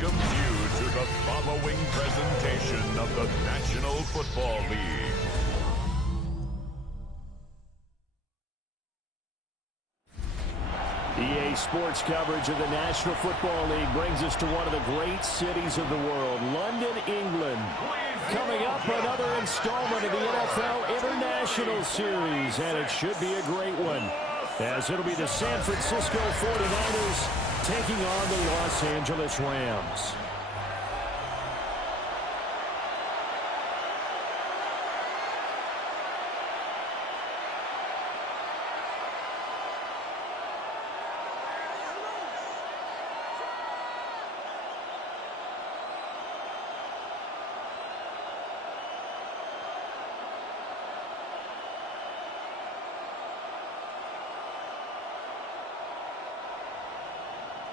welcome you to the following presentation of the National Football League. EA Sports coverage of the National Football League brings us to one of the great cities of the world, London, England. Coming up, another installment of the NFL International Series, and it should be a great one, as it'll be the San Francisco 49ers taking on the Los Angeles Rams.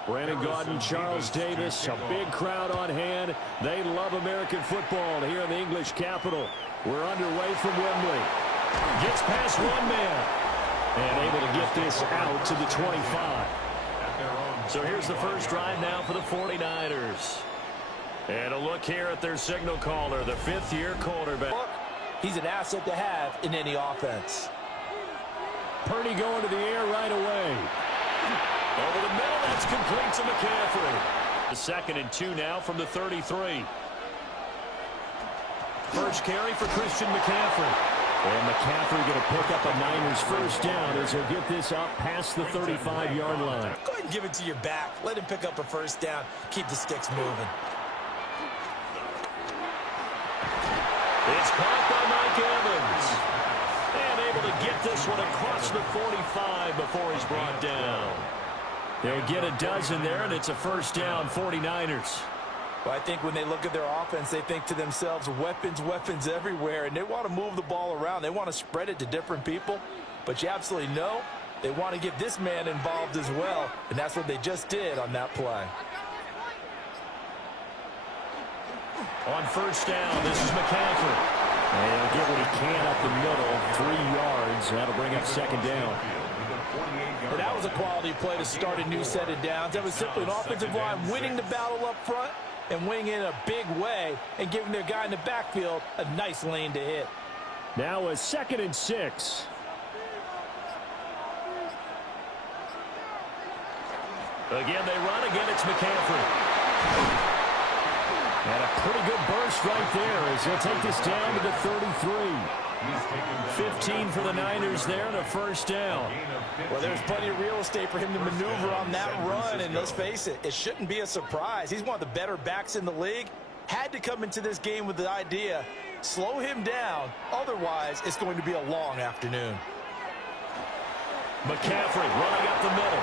Brandon Gaudin, Charles Davis, a big crowd on hand. They love American football here in the English capital. We're underway from Wembley. Gets past one man. And able to get this out to the 25. So here's the first drive now for the 49ers. And a look here at their signal caller, the fifth-year quarterback. He's an asset to have in any offense. Purdy going to the air right away. Over the middle, that's complete to McCaffrey. The 2nd and 2 now from the 33. First carry for Christian McCaffrey. And McCaffrey going to pick up a Niners first down as he'll get this up past the 35-yard line. Go ahead and give it to your back. Let him pick up a first down. Keep the sticks moving. It's caught by Mike Evans. And able to get this one across the 45 before he's brought down. They'll get a dozen there, and it's a first down, 49ers. Well, I think when they look at their offense, they think to themselves, weapons, weapons everywhere, and they want to move the ball around. They want to spread it to different people, but you absolutely know they want to get this man involved as well, and that's what they just did on that play. On first down, this is McCaffrey. And he'll get what he can up the middle, 3 yards. That'll bring up second down. But that was a quality play to start a new set of downs. That was simply an offensive line winning the battle up front and winning in a big way and giving their guy in the backfield a nice lane to hit. Now a 2nd and 6. Again, they run. Again, it's McCaffrey. And a pretty good burst right there as they'll take this down to the 33. 15 for the Niners there and a first down. Well, there's plenty of real estate for him to maneuver on that run, and let's face it, it shouldn't be a surprise. He's one of the better backs in the league. Had to come into this game with the idea, slow him down, otherwise it's going to be a long afternoon. McCaffrey running up the middle.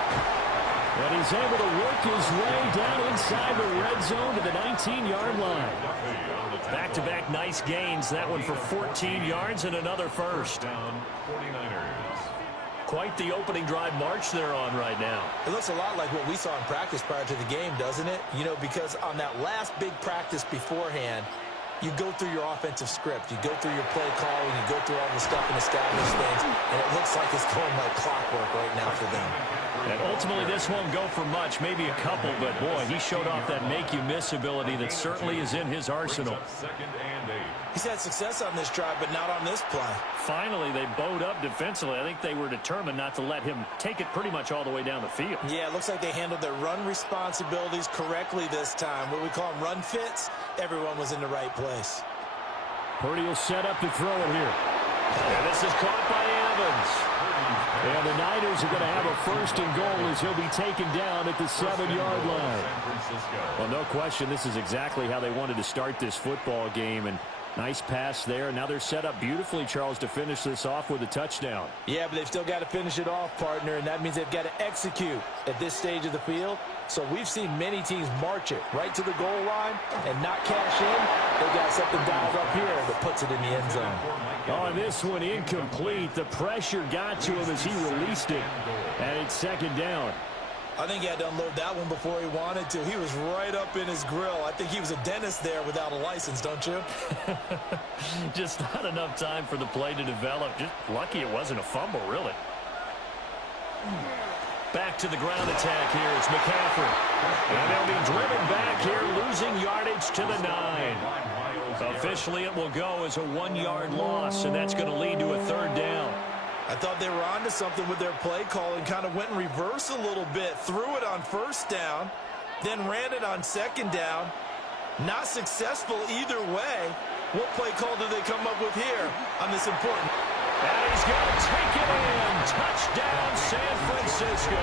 And he's able to work his way down inside the red zone to the 19-yard line. Back-to-back nice gains. That one for 14 yards and another first. Quite the opening drive march they're on right now. It looks a lot like what we saw in practice prior to the game, doesn't it? You know, because on that last big practice beforehand, you go through your offensive script. You go through your play calling. You go through all the stuff and establish things. And it looks like it's going like clockwork right now for them. And ultimately, this won't go for much, maybe a couple, but boy, he showed off that make-you-miss ability that certainly is in his arsenal. He's had success on this drive, but not on this play. Finally, they bowed up defensively. I think they were determined not to let him take it pretty much all the way down the field. Yeah, it looks like they handled their run responsibilities correctly this time. What we call them run fits, everyone was in the right place. Purdy will set up to throw it here. And this is caught by Evans. And the Niners are going to have a first and goal as he'll be taken down at the 7-yard line. Well, no question, this is exactly how they wanted to start this football game. And nice pass there. Now they're set up beautifully, Charles, to finish this off with a touchdown. Yeah, but they've still got to finish it off, partner, and that means they've got to execute at this stage of the field. So we've seen many teams march it right to the goal line and not cash in. They've got something dialed up here that puts it in the end zone. Oh, and this one incomplete. The pressure got to him as he released it. And it's second down. I think he had to unload that one before he wanted to. He was right up in his grill. I think he was a dentist there without a license, don't you? Just not enough time for the play to develop. Just lucky it wasn't a fumble, really. Back to the ground attack here. It's McCaffrey. And they'll be driven back here, losing yardage to the 9. Officially, it will go as a 1-yard loss, and that's going to lead to a 3rd down. I thought they were onto something with their play call and kind of went in reverse a little bit. Threw it on 1st down, then ran it on 2nd down. Not successful either way. What play call do they come up with here on this important? And he's going to take it in. Touchdown, San Francisco.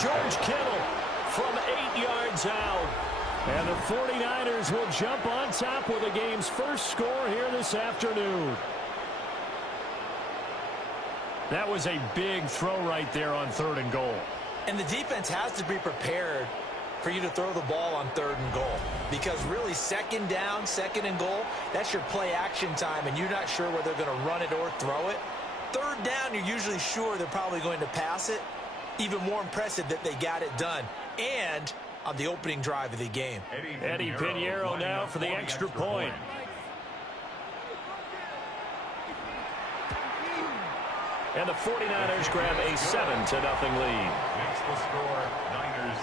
George Kittle from 8 yards out. And the 49ers will jump on top with the game's first score here this afternoon. That was a big throw right there on 3rd and goal. And the defense has to be prepared for you to throw the ball on 3rd and goal. Because really, 2nd down, 2nd and goal, that's your play action time, and you're not sure whether they're going to run it or throw it. 3rd down, you're usually sure they're probably going to pass it. Even more impressive that they got it done. And on the opening drive of the game. Eddie Pinheiro now for the extra point. And the 49ers grab a 7-0 lead.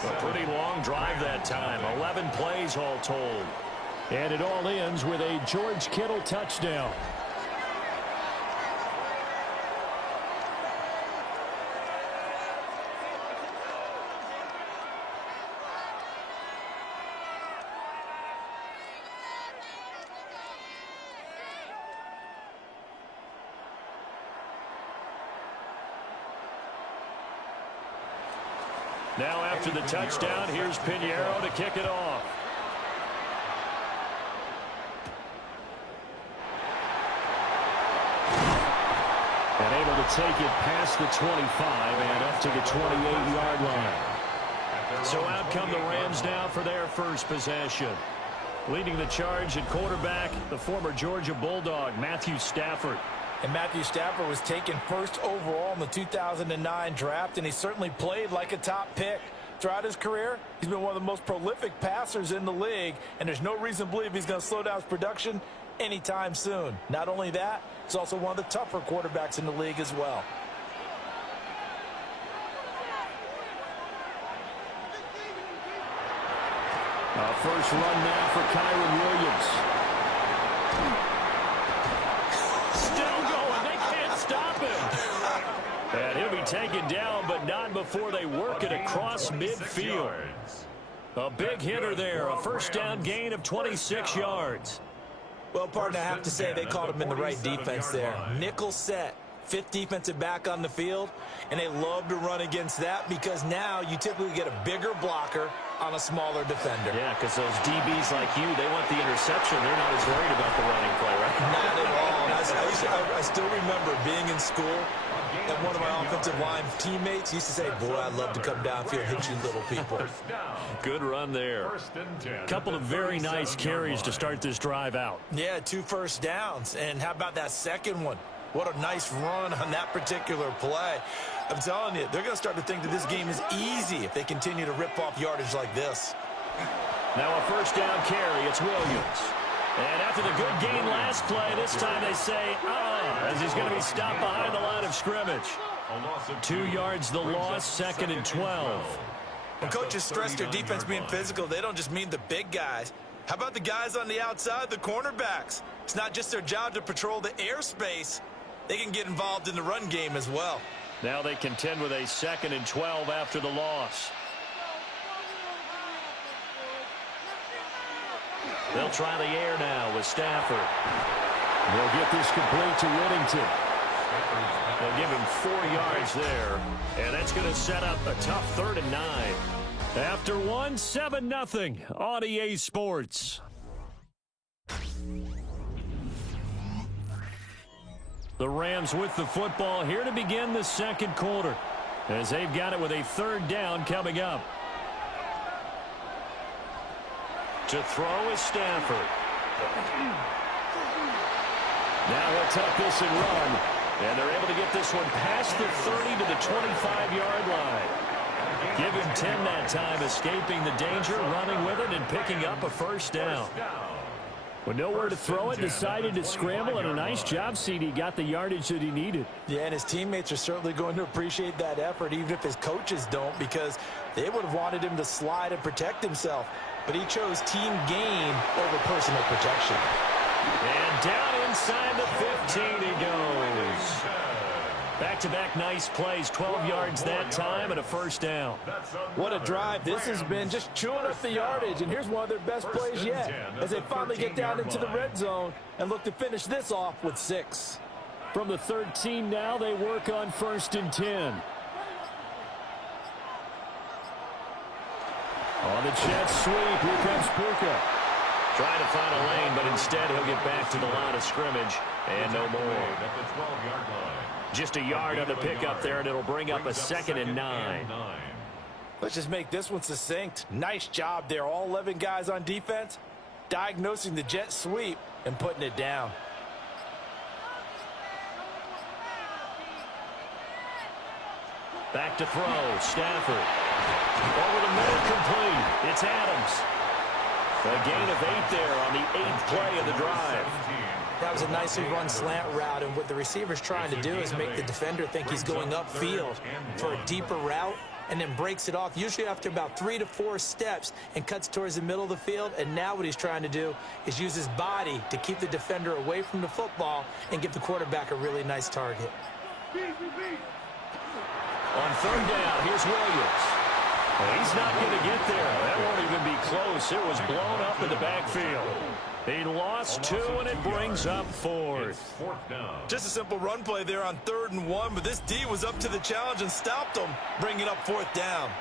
A pretty long drive that time. 11 plays all told. And it all ends with a George Kittle touchdown. Now after the touchdown, here's Pinheiro to kick it off. And able to take it past the 25 and up to the 28-yard line. So out come the Rams now for their first possession. Leading the charge at quarterback, the former Georgia Bulldog, Matthew Stafford. And Matthew Stafford was taken 1st overall in the 2009 draft, and he certainly played like a top pick. Throughout his career, he's been one of the most prolific passers in the league, and there's no reason to believe he's going to slow down his production anytime soon. Not only that, he's also one of the tougher quarterbacks in the league as well. First run now for Kyron Williams. Still going. They can't stop him. And he'll be taken down, but not before they work it across midfield. A big hitter there. A first down gain of 26 yards. Well, partner, I have to say they called him in the right defense there. Nickel set. 5th defensive back on the field, and they love to run against that because now you typically get a bigger blocker on a smaller defender. Yeah, because those DBs like you, they want the interception. They're not as worried about the running play, right? Not at all. I still remember being in school, and one of my offensive line teammates used to say, boy, I'd love to come downfield, hit you little people. Good run there. Couple of very nice carries to start this drive out. Yeah, 2 first downs, and how about that second one? What a nice run on that particular play. I'm telling you, they're going to start to think that this game is easy if they continue to rip off yardage like this. Now a first down carry. It's Williams. And after the good gain last play, this time they say, as he's going to be stopped behind the line of scrimmage. 2 yards the loss, 2nd and 12. When coaches stress their defense being physical, they don't just mean the big guys. How about the guys on the outside, the cornerbacks? It's not just their job to patrol the airspace. They can get involved in the run game as well. Now they contend with a 2nd and 12 after the loss. They'll try the air now with Stafford. They'll get this complete to Whittington. They'll give him 4 yards there, and that's going to set up a tough 3rd and 9. After one, 7-0 on EA Sports. The Rams with the football here to begin the second quarter, as they've got it with a 3rd down coming up. To throw is Stafford. Now he'll tuck this and run, and they're able to get this one past the 30 to the 25-yard line. Give him 10 that time, escaping the danger, running with it, and picking up a first down. With nowhere to throw it, decided to scramble, and a nice job, CD. Got the yardage that he needed. Yeah, and his teammates are certainly going to appreciate that effort, even if his coaches don't, because they would have wanted him to slide and protect himself. But he chose team gain over personal protection. And down inside the 15 he goes. Back-to-back nice plays, 12 yards that time and a first down. What a drive this has been, just chewing up the yardage. And here's one of their best plays yet as they finally get down into the red zone and look to finish this off with 6. From the 13 now, they work on 1st and 10. On the jet sweep, here comes Puka. Trying to find a lane, but instead he'll get back to the line of scrimmage and no more. Just a yard on the pickup there, and it'll bring up a 2nd and 9. Let's just make this one succinct. Nice job there. All 11 guys on defense, diagnosing the jet sweep and putting it down. Back to throw, Stafford. Over the middle, complete. It's Adams. A gain of 8 there on the 8th play of the drive. That was a nicely run slant route, and what the receiver's trying to do is make the defender think he's going upfield for a deeper route, and then breaks it off, usually after about 3 to 4 steps, and cuts towards the middle of the field. And now what he's trying to do is use his body to keep the defender away from the football and give the quarterback a really nice target. On 3rd down, here's Williams. Well, he's not going to get there. That won't even be close. It was blown up in the backfield. He lost 2, and it brings up 4th. Just a simple run play there on 3rd and 1, but this D was up to the challenge and stopped him, bringing up 4th down.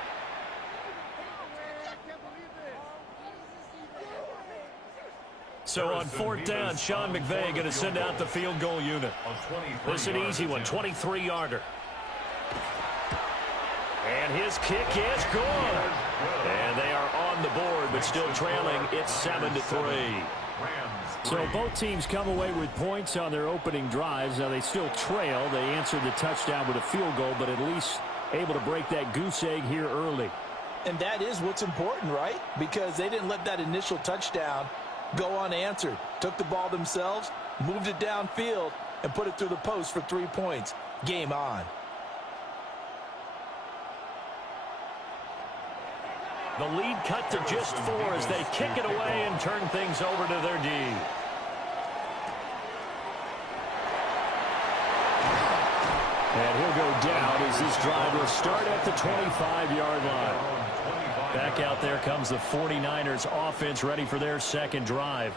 So on 4th down, Sean McVay going to send out the field goal unit. This is an easy one, 23-yarder. And his kick is good. And they are on the board, but still trailing. It's 7-3. So both teams come away with points on their opening drives. Now they still trail. They answered the touchdown with a field goal, but at least able to break that goose egg here early. And that is what's important, right? Because they didn't let that initial touchdown go unanswered. Took the ball themselves, moved it downfield, and put it through the post for 3 points. Game on. The lead cut to just 4 as they kick it away and turn things over to their D. And he'll go down as this drive will start at the 25-yard line. Back out there comes the 49ers offense ready for their 2nd drive.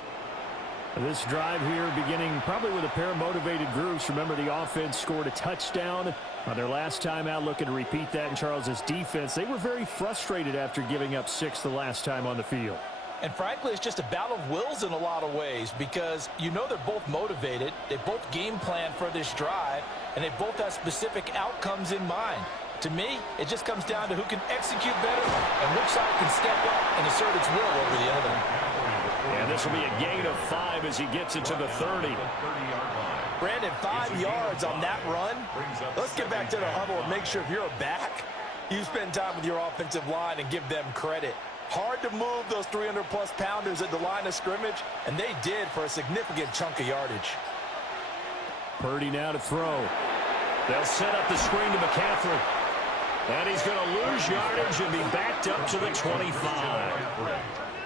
This drive here beginning probably with a pair of motivated groups. Remember, the offense scored a touchdown on their last time out, looking to repeat that in Charles's defense. They were very frustrated after giving up 6 the last time on the field. And frankly, it's just a battle of wills in a lot of ways because you know they're both motivated. They both game plan for this drive, and they both have specific outcomes in mind. To me, it just comes down to who can execute better and which side can step up and assert its will over the other. And this will be a gain of 5 as he gets it to the 30. Brandon, 5 yards on that run. Let's get back to the huddle and make sure if you're a back, you spend time with your offensive line and give them credit. Hard to move those 300-plus pounders at the line of scrimmage, and they did for a significant chunk of yardage. Purdy now to throw. They'll set up the screen to McCaffrey. And he's going to lose yardage and be backed up to the 25.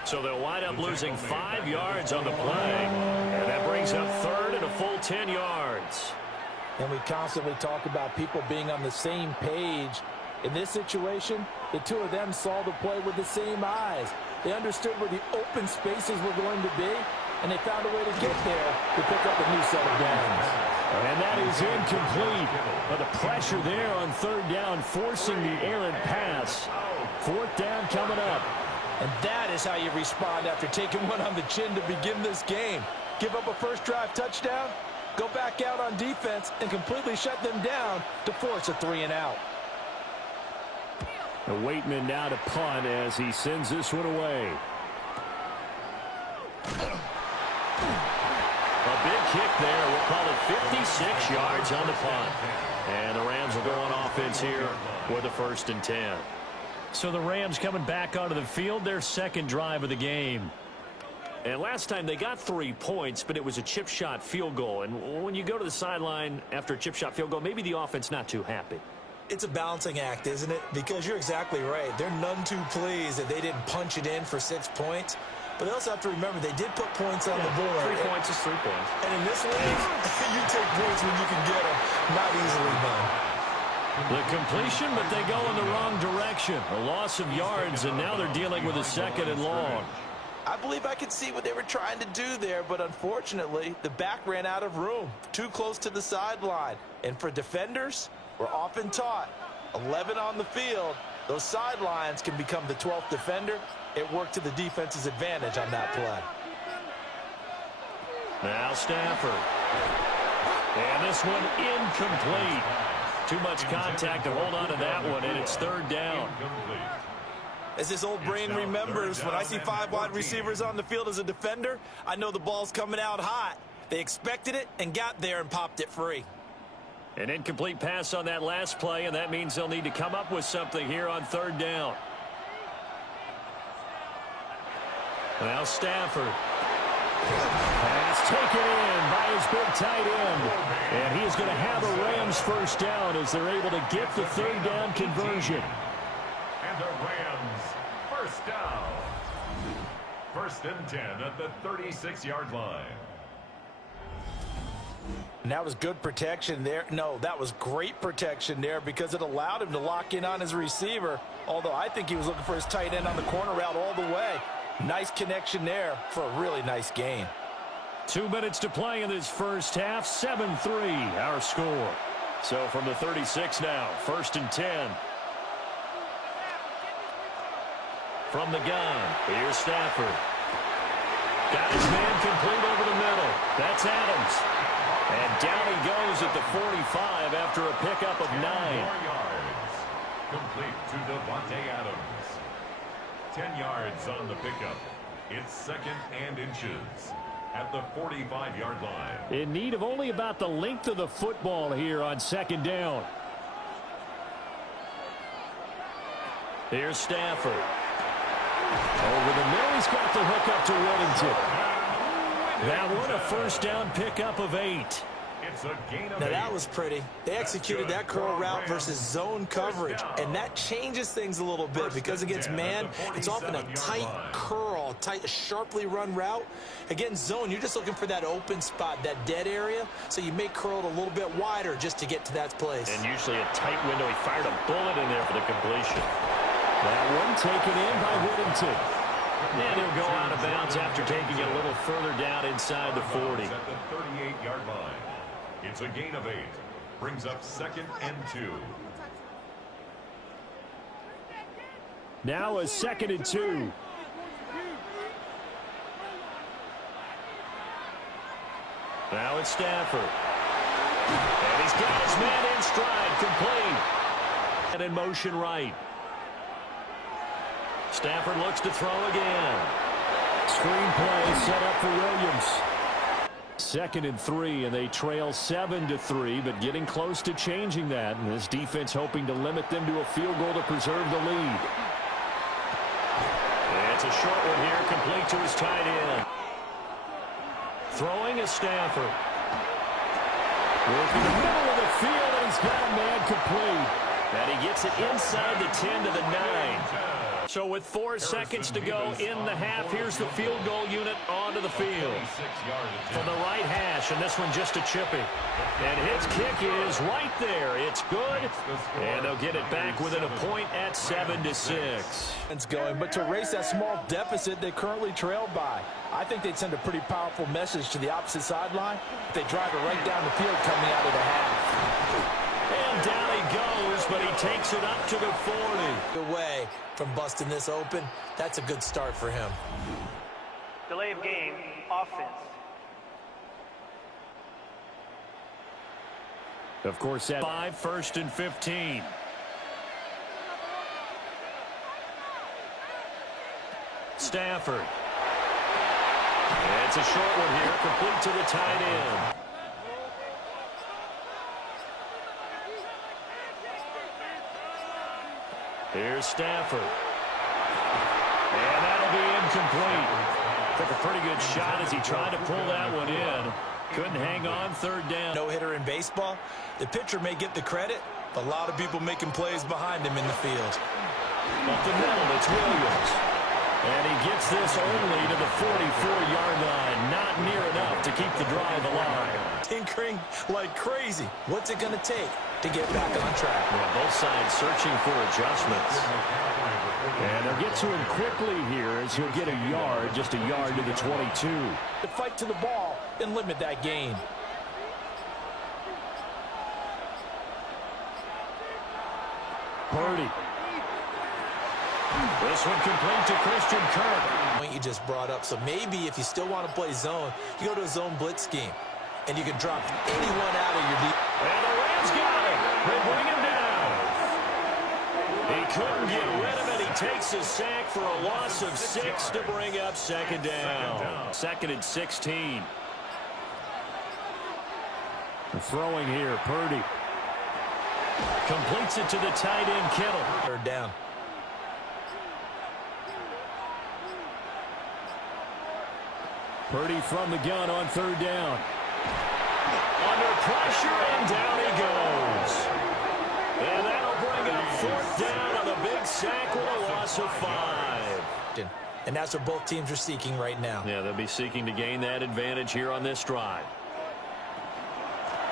So they'll wind up losing 5 yards on the play. And that brings up 3rd and a full 10 yards. And we constantly talk about people being on the same page. In this situation, the two of them saw the play with the same eyes. They understood where the open spaces were going to be, and they found a way to get there to pick up a new set of downs. And that is incomplete. But the pressure there on 3rd down, forcing the errant pass. 4th down coming up. And that is how you respond after taking one on the chin to begin this game. Give up a first drive touchdown, go back out on defense, and completely shut them down to force a 3-and-out. The Waitman now to punt as he sends this one away. A big kick there. We'll call it 56 yards on the punt. And the Rams will go on offense here with a 1st and 10. So the Rams coming back onto the field, their 2nd drive of the game. And last time they got 3 points, but it was a chip shot field goal. And when you go to the sideline after a chip shot field goal, maybe the offense not too happy. It's a balancing act, isn't it? Because you're exactly right. They're none too pleased that they didn't punch it in for 6 points. But they also have to remember they did put points on the board. 3 points is 3 points. And in this league, you take points when you can get them. Not easily done. The completion, but they go in the wrong direction. A loss of yards, and now they're dealing with a 2nd and long. I believe I could see what they were trying to do there, but unfortunately, the back ran out of room. Too close to the sideline. And for defenders, we're often taught, 11 on the field, those sidelines can become the 12th defender. It worked to the defense's advantage on that play. Now Stafford. And this one incomplete. Too much contact to hold on to that one, and it's 3rd down. As this old brain remembers, when I see 5 wide receivers on the field as a defender, I know the ball's coming out hot. They expected it and got there and popped it free. An incomplete pass on that last play, and that means they'll need to come up with something here on 3rd down. Now Stafford. Pass taken in by his big tight end. And he is going to have a Rams 1st down as they're able to get the 3rd down conversion. And the Rams 1st down. 1st and 10 at the 36-yard line. And that was good protection there. No, that was great protection there because it allowed him to lock in on his receiver. Although I think he was looking for his tight end on the corner route all the way. Nice connection there for a really nice gain. 2 minutes to play in this first half. 7-3 our score. So from the 36 now, 1st and 10. From the gun, here's Stafford. Got his man complete over the middle. That's Adams. And down he goes at the 45 after a pickup of 9. 4 yards. Complete to Devontae Adams. 10 yards on the pickup. It's 2nd and inches at the 45-yard line. In need of only about the length of the football here on 2nd down. Here's Stafford. Over the middle, he's got the hook up to Whittington. That one a 1st down pickup of 8. It's a gain of Now 8. that was pretty. They executed that curl route versus zone coverage, and that changes things a little bit because against man, it's often a tight curl, tight, sharply run route. Against zone, you're just looking for that open spot, that dead area, so you may curl it a little bit wider just to get to that place. And usually a tight window. He fired a bullet in there for the completion. That one taken in by Whittington. And he'll go out of bounds after taking it a little further down inside the 40. At the 38-yard line. It's a gain of 8. Brings up 2nd and 2. Now a 2nd and 2. Now it's Stafford. And he's got his man in stride, complete. And in motion right. Stafford looks to throw again. Screenplay set up for Williams. 2nd and 3, and they trail 7-3, but getting close to changing that. And this defense hoping to limit them to a field goal to preserve the lead. It's a short one here, complete to his tight end. Throwing is Stafford. Working the middle of the field, and he's got a man complete. And he gets it inside the 10 to the 9. So with 4 seconds to go in the half, here's the field goal unit onto the field. From the right hash, and this one just a chippy. And his kick is right there. It's good, and they'll get it back within a point at 7-6. It's going, but to erase that small deficit they currently trailed by, I think they'd send a pretty powerful message to the opposite sideline if they drive it right down the field coming out of the half. And down he goes, but he takes it up to the 40. Away from busting this open, that's a good start for him. Delay of game, offense. Of course, at 5, 1st and 15. Stafford. It's a short one here, complete to the tight end. Here's Stafford. And that'll be incomplete. Took a pretty good shot as he tried to pull that one in. Couldn't hang on third down. No-hitter in baseball. The pitcher may get the credit, but a lot of people making plays behind him in the field. Up the middle, it's Williams. And he gets this only to the 44-yard line. Not near enough to keep the drive alive. Tinkering like crazy. What's it going to take to get back on track? Yeah, both sides searching for adjustments. And they'll get to him quickly here as he'll get a yard, just a yard to the 22. To fight to the ball and limit that gain. Purdy. This one complete to Christian Kirk. Point you just brought up. So maybe if you still want to play zone, you go to a zone blitz scheme. And you can drop anyone out of your deep. And the Rams got him. They bring him down. He couldn't get rid of it. He takes a sack for a loss of 6 to bring up second down. Second and 16. Throwing here, Purdy. Completes it to the tight end, Kittle. Third down. Purdy from the gun on third down. Under pressure, and down he goes. And that'll bring up fourth down on a big sack with a loss of 5. And that's what both teams are seeking right now. Yeah, they'll be seeking to gain that advantage here on this drive.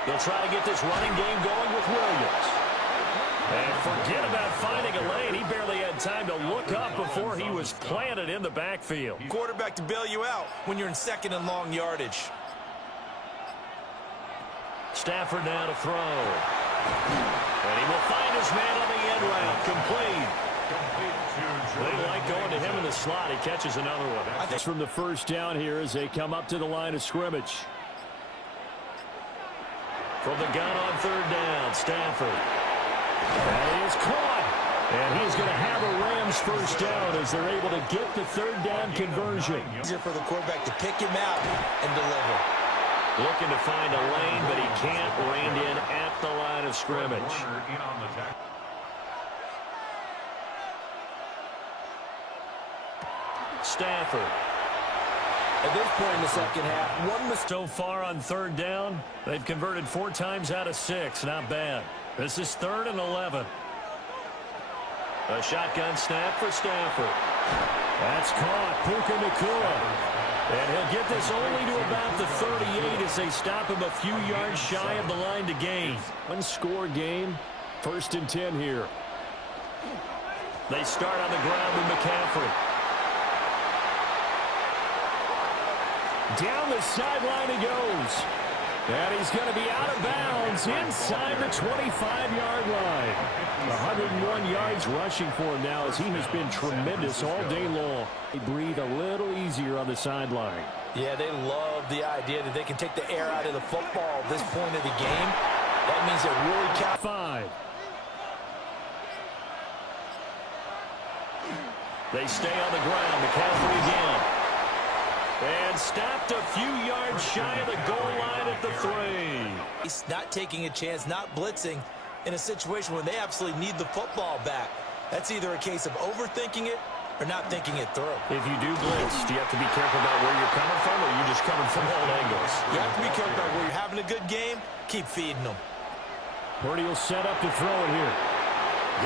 They'll try to get this running game going with Williams. And forget about finding a lane. He barely had time to look up before he was planted in the backfield. Quarterback to bail you out when you're in second and long yardage. Stafford now to throw. And he will find his man on the end route. Complete. They like going to him in the slot. He catches another one. That's from the first down here as they come up to the line of scrimmage. From the gun on third down, Stafford. And he is caught. And he's going to have a Rams first down as they're able to get the third down conversion. Easier for the quarterback to pick him out and deliver. Looking to find a lane, but he can't rein in at the line of scrimmage. Stafford. At this point in the second half, one mistake. So far on third down, they've converted 4 times out of 6. Not bad. This is 3rd and 11. A shotgun snap for Stafford. That's caught. Puka Nacua. And he'll get this only to about the 38 as they stop him a few yards shy of the line to gain. One-score game. 1st and 10 here. They start on the ground with McCaffrey. Down the sideline he goes. And he's going to be out of bounds inside the 25-yard line. 101 yards rushing for him now as he has been tremendous all day long. They breathe a little easier on the sideline. Yeah, they love the idea that they can take the air out of the football at this point of the game. That means it really counts. 5. They stay on the ground. McCaffrey again. And stopped a few yards shy of the goal line at the 3. He's not taking a chance, not blitzing in a situation when they absolutely need the football back. That's either a case of overthinking it or not thinking it through. If you do blitz, do you have to be careful about where you're coming from, or are you just coming from all angles? You have to be careful about where you're having a good game. Keep feeding them. Purdy will set up to throw it here.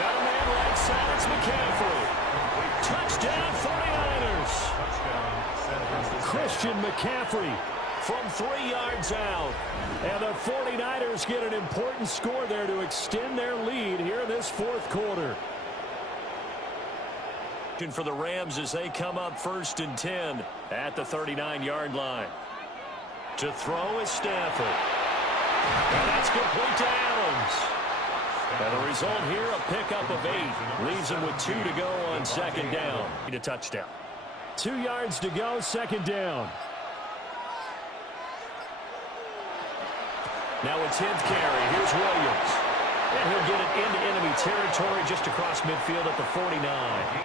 Got a man right side. It's McCaffrey. Touchdown 49ers. Christian McCaffrey from 3 yards out. And the 49ers get an important score there to extend their lead here in this 4th quarter. For the Rams as they come up 1st and 10 at the 39-yard line. To throw is Stafford. And that's complete to Adams. And the result here, a pickup of 8. Leaves him with 2 to go on 2nd down. A touchdown. 2 yards to go, 2nd down. Now a 10th carry. Here's Williams. And he'll get it into enemy territory just across midfield at the 49.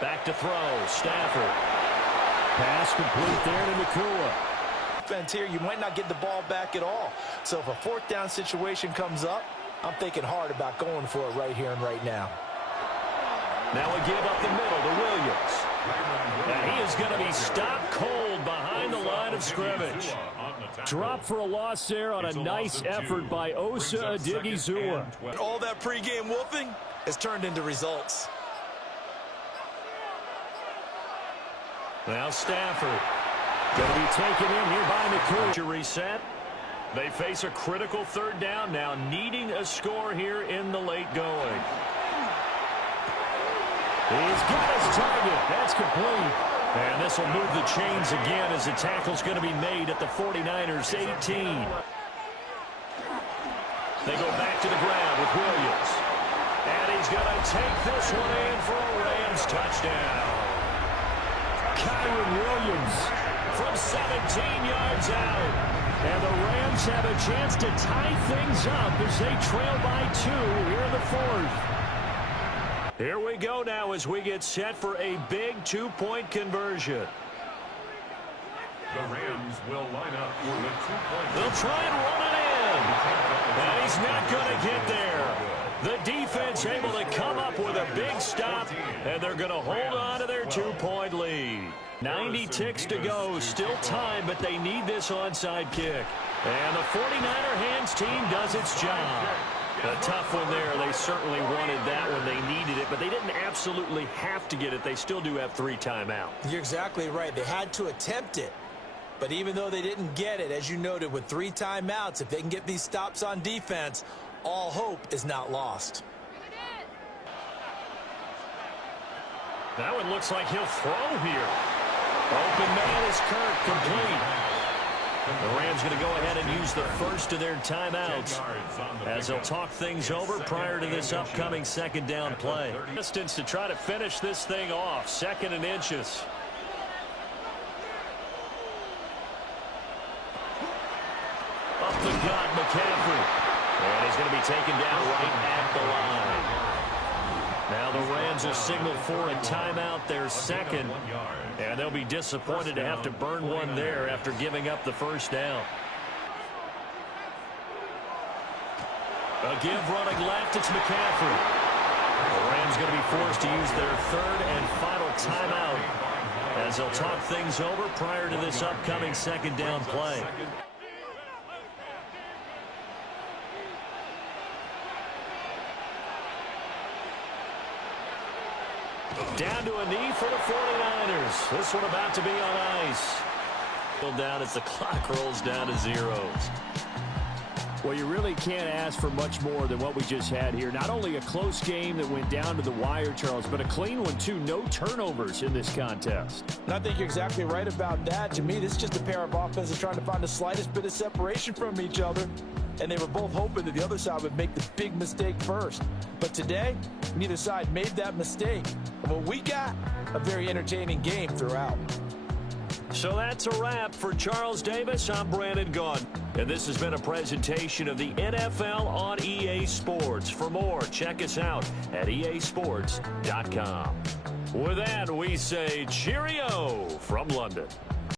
Back to throw. Stafford. Pass complete there to Nacua. Defense here, you might not get the ball back at all. So if a 4th down situation comes up, I'm thinking hard about going for it right here and right now. Now a give up the middle to Williams. And he is going to be stopped cold behind the line of scrimmage. Drop for a loss there on a nice effort by Osa Odighizuwa. All that pregame wolfing has turned into results. Now Stafford going to be taken in here by McCoy. Reset. They face a critical third down now, needing a score here in the late going. He's got his target. That's complete. And this will move the chains again as the tackle's going to be made at the 49ers 18. They go back to the ground with Williams. And he's going to take this one in for a Rams touchdown. Kyron Williams from 17 yards out. And the Rams have a chance to tie things up as they trail by 2 here in the fourth. Here we go now as we get set for a big 2-point conversion. The Rams will line up for the 2-point. They'll try and run it in. And he's not going to get there. The defense able to come up with a big stop, and they're going to hold on to their 2-point lead. 90 ticks to go. Still time, but they need this onside kick. And the 49er hands team does its job. A tough one there. They certainly wanted that one. They needed it, but they didn't absolutely have to get it. They still do have 3 timeouts. You're exactly right. They had to attempt it. But even though they didn't get it, as you noted, with 3 timeouts, if they can get these stops on defense, all hope is not lost. That one looks like he'll throw here. Open man is Kirk, complete. The Rams going to go ahead and use the first of their timeouts as they'll talk things over prior to this upcoming second down play. Distance to try to finish this thing off. 2nd and inches. Up the gut, McCaffrey. And he's going to be taken down right at the line. Now the Rams will signal for a timeout, their second. And they'll be disappointed to have to burn one there after giving up the first down. A give running left, it's McCaffrey. The Rams going to be forced to use their 3rd and final timeout as they'll talk things over prior to this upcoming second down play. Down to a knee for the 49ers. This one about to be on ice. Down as the clock rolls down to zeros. Well, you really can't ask for much more than what we just had here. Not only a close game that went down to the wire, Charles, but a clean one, too. No turnovers in this contest. And I think you're exactly right about that. To me, this is just a pair of offenses trying to find the slightest bit of separation from each other. And they were both hoping that the other side would make the big mistake first. But today, neither side made that mistake. And what we got, a very entertaining game throughout. So that's a wrap for Charles Davis. I'm Brandon Gaudin. And this has been a presentation of the NFL on EA Sports. For more, check us out at easports.com. With that, we say cheerio from London.